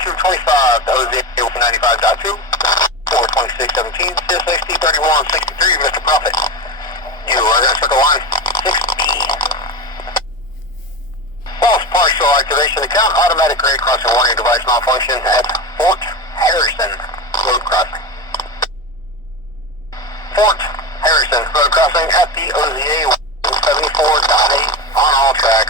225, that was the 95.2, 42617, CSXT 3163, Mr. Prophet. You are going to circle line 6B. False partial activation account, automatic grade crossing warning device malfunction at Fort Harrison Road Crossing. Fort Harrison Road Crossing at the OZA 74.8 on all tracks.